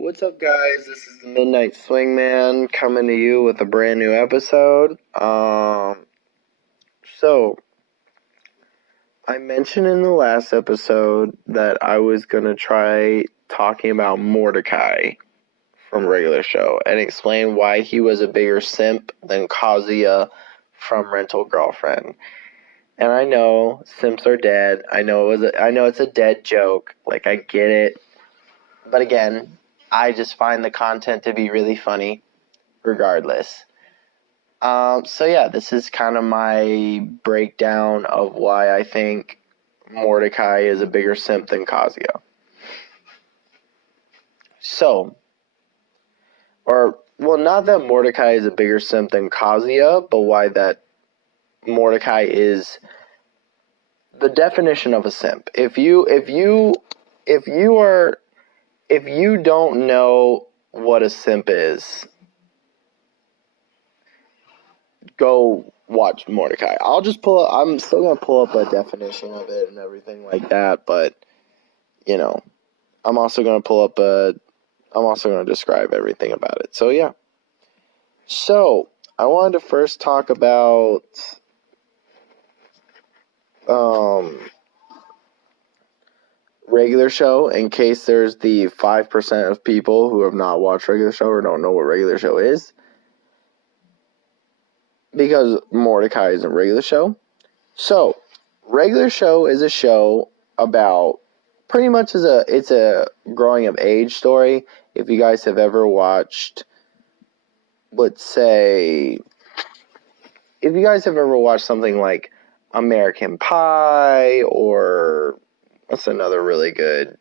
What's up, guys? This is the Midnight Swingman coming to you with a brand new episode. So I mentioned in the last episode that I was gonna try talking about Mordecai from regular show and explain why he was a bigger simp than Kazuya from Rental Girlfriend. And I know simps are dead. I know it's a dead joke. Like, I get it. But again, I just find the content to be really funny regardless. So yeah, this is kind of my breakdown of why I think Mordecai is a bigger simp than Kazuya. So, not that Mordecai is a bigger simp than Kazuya, but why that Mordecai is the definition of a simp. If you don't know what a simp is, go watch Mordecai. I'm still gonna pull up a definition of it and everything like that, but I'm also gonna describe everything about it. So yeah. So I wanted to first talk about regular show, in case there's the 5% of people who have not watched regular show or don't know what regular show is, because Mordecai isn't regular show. So regular show is a show about pretty much it's a growing of age story. If you guys have ever watched, if you guys have ever watched something like American Pie, or what's another really good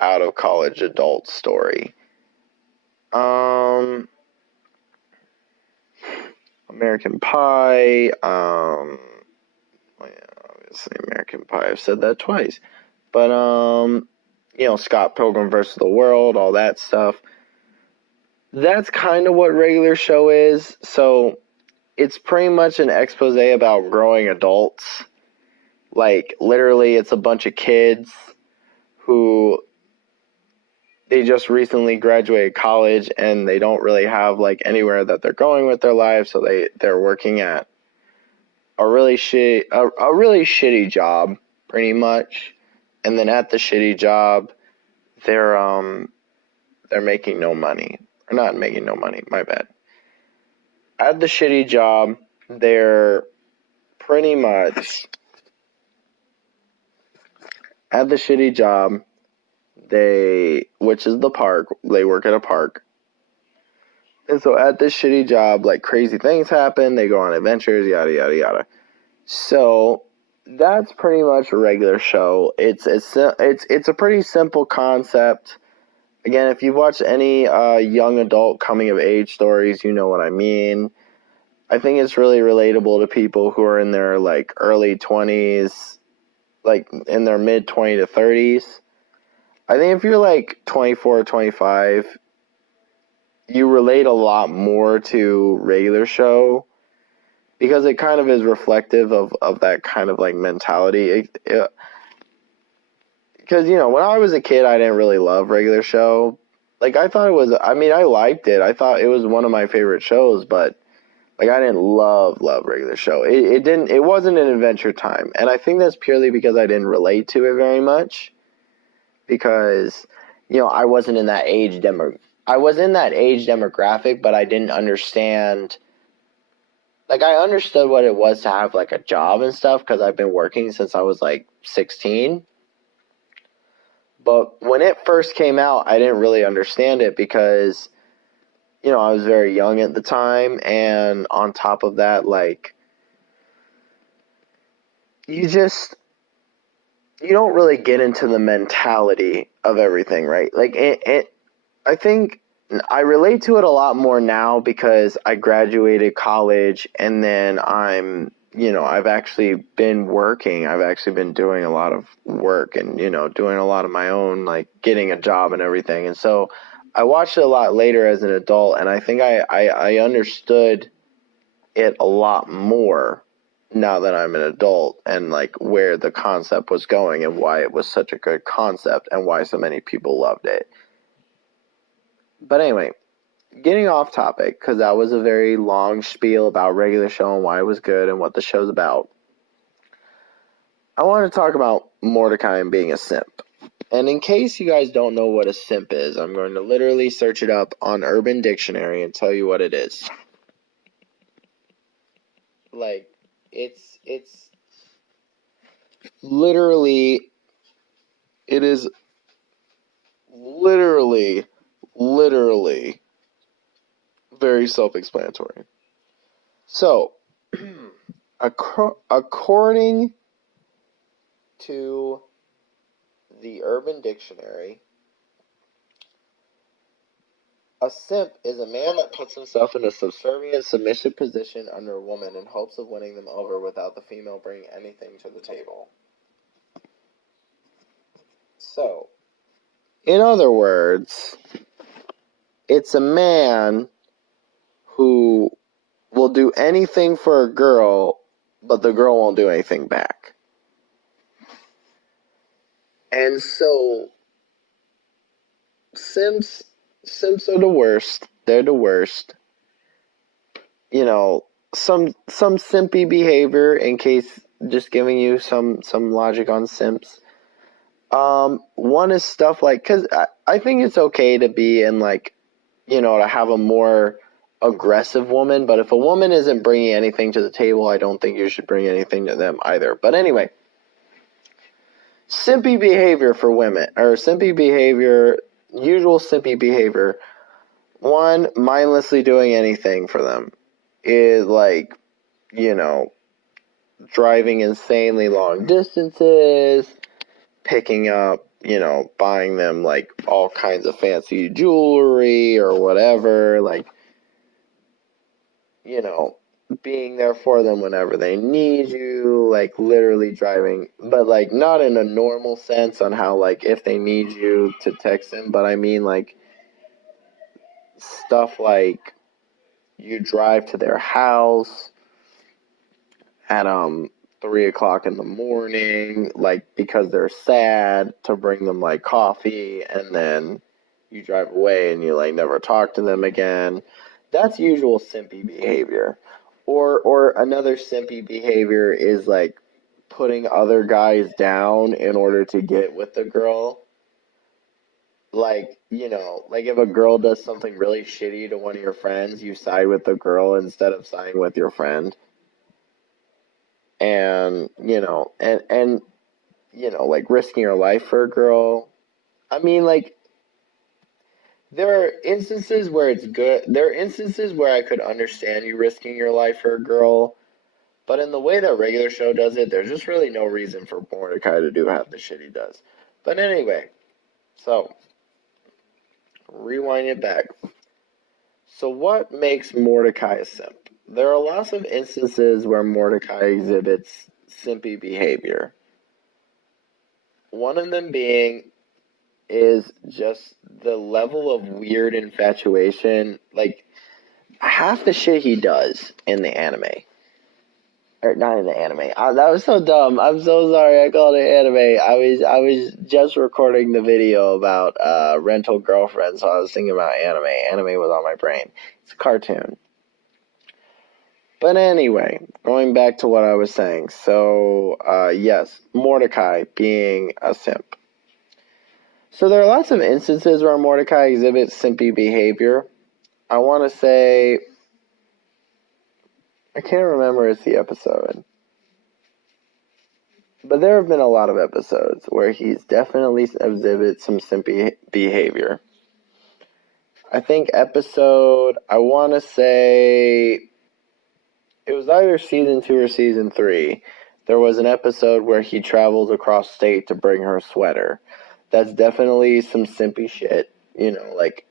out of college adult story? American Pie, obviously American Pie, I've said that twice. But Scott Pilgrim versus the World, all that stuff. That's kind of what regular show is. So it's pretty much an expose about growing adults. Like, literally, it's a bunch of kids who they just recently graduated college and they don't really have like anywhere that they're going with their lives, so they're working at a really shitty job, pretty much. And then at the shitty job, they're making no money. Or not making no money, my bad. At the shitty job, they're pretty much at the shitty job, which is the park, they work at a park. And so at this shitty job, like, crazy things happen, they go on adventures, yada yada yada. So that's pretty much a regular show. It's a pretty simple concept. Again, if you've watched any young adult coming of age stories, you know what I mean. I think it's really relatable to people who are in their like early 20s, like in their mid 20 to 30s. I think if you're like 24 or 25, you relate a lot more to regular show, because it kind of is reflective of that kind of like mentality. Because, when I was a kid, I didn't really love regular show. Like, I liked it. I thought it was one of my favorite shows, but like, I didn't love regular show. It wasn't an Adventure Time. And I think that's purely because I didn't relate to it very much. Because, I wasn't in that age I was in that age demographic, but I didn't understand. Like, I understood what it was to have like a job and stuff, because I've been working since I was like 16. But when it first came out, I didn't really understand it because, I was very young at the time. And on top of that, like, you don't really get into the mentality of everything, right? Like, I think I relate to it a lot more now because I graduated college, and then I've actually been working. I've actually been doing a lot of work and, doing a lot of my own, like, getting a job and everything. And so I watched it a lot later as an adult, and I think I understood it a lot more now that I'm an adult, and like where the concept was going and why it was such a good concept and why so many people loved it. But anyway, getting off topic, because that was a very long spiel about Regular Show and why it was good and what the show's about. I want to talk about Mordecai and being a simp. And in case you guys don't know what a simp is, I'm going to literally search it up on Urban Dictionary and tell you what it is. Like, it's literally, it is literally very self-explanatory. So, according to the Urban Dictionary, a simp is a man that puts himself in a subservient, submissive position under a woman in hopes of winning them over without the female bringing anything to the table. So, in other words, it's a man who will do anything for a girl, but the girl won't do anything back. And so, simps are the worst. They're the worst. You know, some simpy behavior, in case, just giving you some logic on simps. One is stuff like, because I think it's okay to be in, like, you know, to have a more aggressive woman, but if a woman isn't bringing anything to the table, I don't think you should bring anything to them either. But anyway, simpy behavior for women, or simpy behavior, usual simpy behavior. One, mindlessly doing anything for them is like, you know, driving insanely long distances, picking up, you know, buying them like all kinds of fancy jewelry or whatever, like, you know, being there for them whenever they need you, like literally driving, but like not in a normal sense on how, like, if they need you to text them, but I mean like stuff like you drive to their house at 3 o'clock in the morning, like because they're sad, to bring them like coffee, and then you drive away and you like never talk to them again. That's usual simpy behavior. Or another simpy behavior is like putting other guys down in order to get with the girl. Like, you know, like if a girl does something really shitty to one of your friends, you side with the girl instead of siding with your friend. And, you know, and you know, like risking your life for a girl. I mean, like, there are instances where it's good. There are instances where I could understand you risking your life for a girl, but in the way that Regular Show does it, there's just really no reason for Mordecai to do half the shit he does. But anyway, so, rewind it back. So what makes Mordecai a simp? There are lots of instances where Mordecai exhibits simpy behavior. One of them being is just the level of weird infatuation. Like, half the shit he does in the anime. Or not in the anime. That was so dumb. I'm so sorry I called it anime. I was just recording the video about rental girlfriend, so I was thinking about anime. Anime was on my brain. It's a cartoon. But anyway, going back to what I was saying. So, yes, Mordecai being a simp. So there are lots of instances where Mordecai exhibits simpy behavior. I want to say, I can't remember it's the episode, but there have been a lot of episodes where he's definitely exhibits some simpy behavior. I think I want to say, it was either season 2 or season 3. There was an episode where he travels across state to bring her a sweater. That's definitely some simpy shit. You know, like,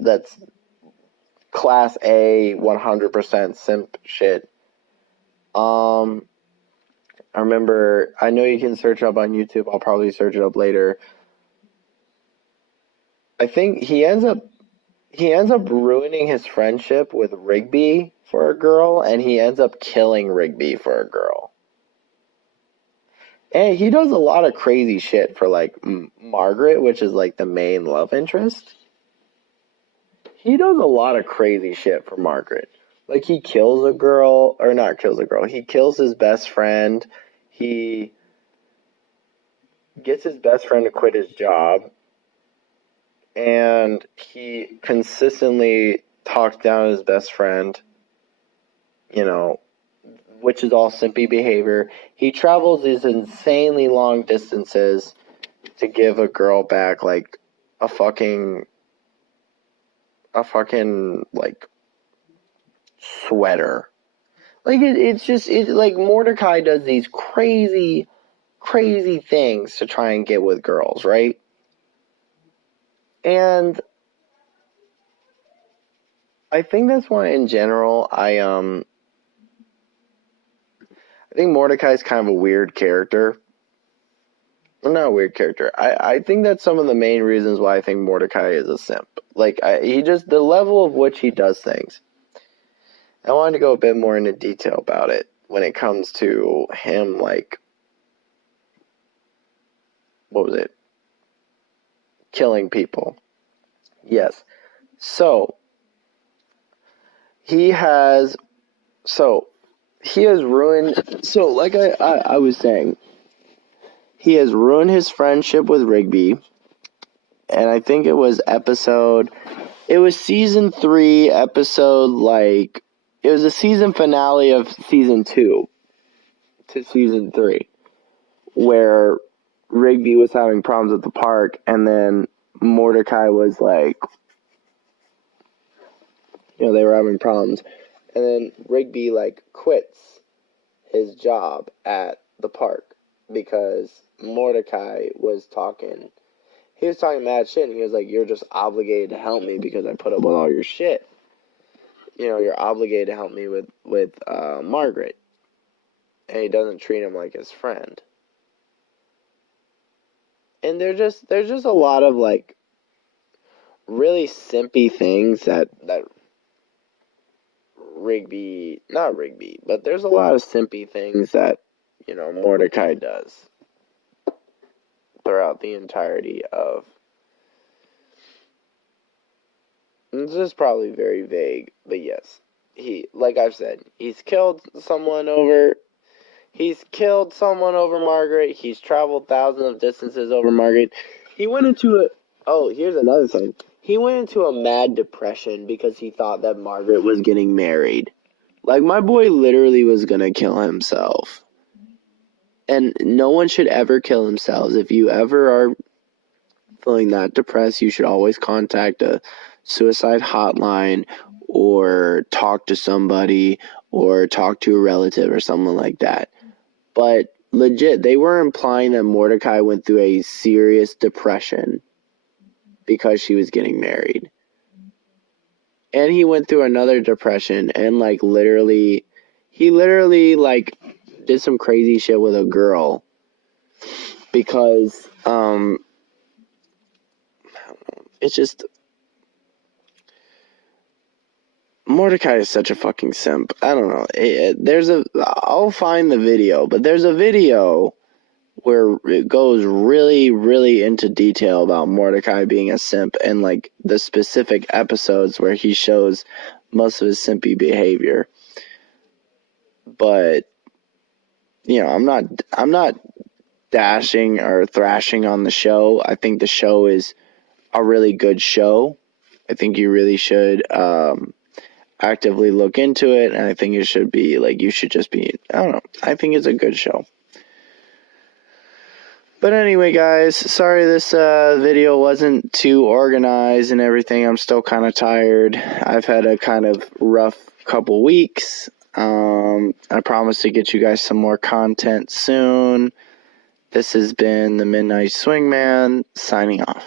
that's class A, 100% simp shit. I remember, I know you can search up on YouTube, I'll probably search it up later. I think he ends up ruining his friendship with Rigby for a girl, and he ends up killing Rigby for a girl. And he does a lot of crazy shit for, like, Margaret, which is, like, the main love interest. he does a lot of crazy shit for Margaret. Like, he kills a girl, or not kills a girl, he kills his best friend. He gets his best friend to quit his job. And he consistently talks down his best friend, which is all simpy behavior. He travels these insanely long distances to give a girl back, like, a fucking like, sweater. Like, like, Mordecai does these crazy, crazy things to try and get with girls, right? And I think that's why, in general, I think Mordecai's kind of a weird character. Well, not a weird character. I think that's some of the main reasons why I think Mordecai is a simp. Like, the level of which he does things. I wanted to go a bit more into detail about it when it comes to him, like, what was it? Killing people. Yes. So, he has ruined, so like I was saying, he has ruined his friendship with Rigby, and I think it was season 3, it was a season finale of season 2 to season 3, where Rigby was having problems at the park, and then Mordecai was like, they were having problems, and then Rigby, like, quits his job at the park because Mordecai was talking mad shit, and he was like, you're just obligated to help me because I put up with all your shit. You're obligated to help me with Margaret. And he doesn't treat him like his friend. And there's just a lot of, like, really simpy things that Rigby, not Rigby, but there's a lot of simpy things that, Mordecai does throughout the entirety of. This is probably very vague, but yes. Like I've said, he's killed someone over Margaret. He's traveled thousands of distances over Margaret. He went into here's another thing. He went into a mad depression because he thought that Margaret was getting married. Like, my boy literally was gonna kill himself. And no one should ever kill themselves. If you ever are feeling that depressed, you should always contact a suicide hotline or talk to somebody or talk to a relative or someone like that. But legit, they were implying that Mordecai went through a serious depression because she was getting married. And he went through another depression and, like, he literally, like, did some crazy shit with a girl because, it's just, Mordecai is such a fucking simp. I don't know. I'll find the video, but there's a video where it goes really, really into detail about Mordecai being a simp and, like, the specific episodes where he shows most of his simpy behavior. But, I'm not dashing or thrashing on the show. I think the show is a really good show. I think you really should actively look into it, and I think it should be, like, you should just be, I don't know, I think it's a good show. But anyway, guys, sorry this video wasn't too organized and everything. I'm still kind of tired. I've had a kind of rough couple weeks. I promise to get you guys some more content soon. This has been the Midnight Swingman, signing off.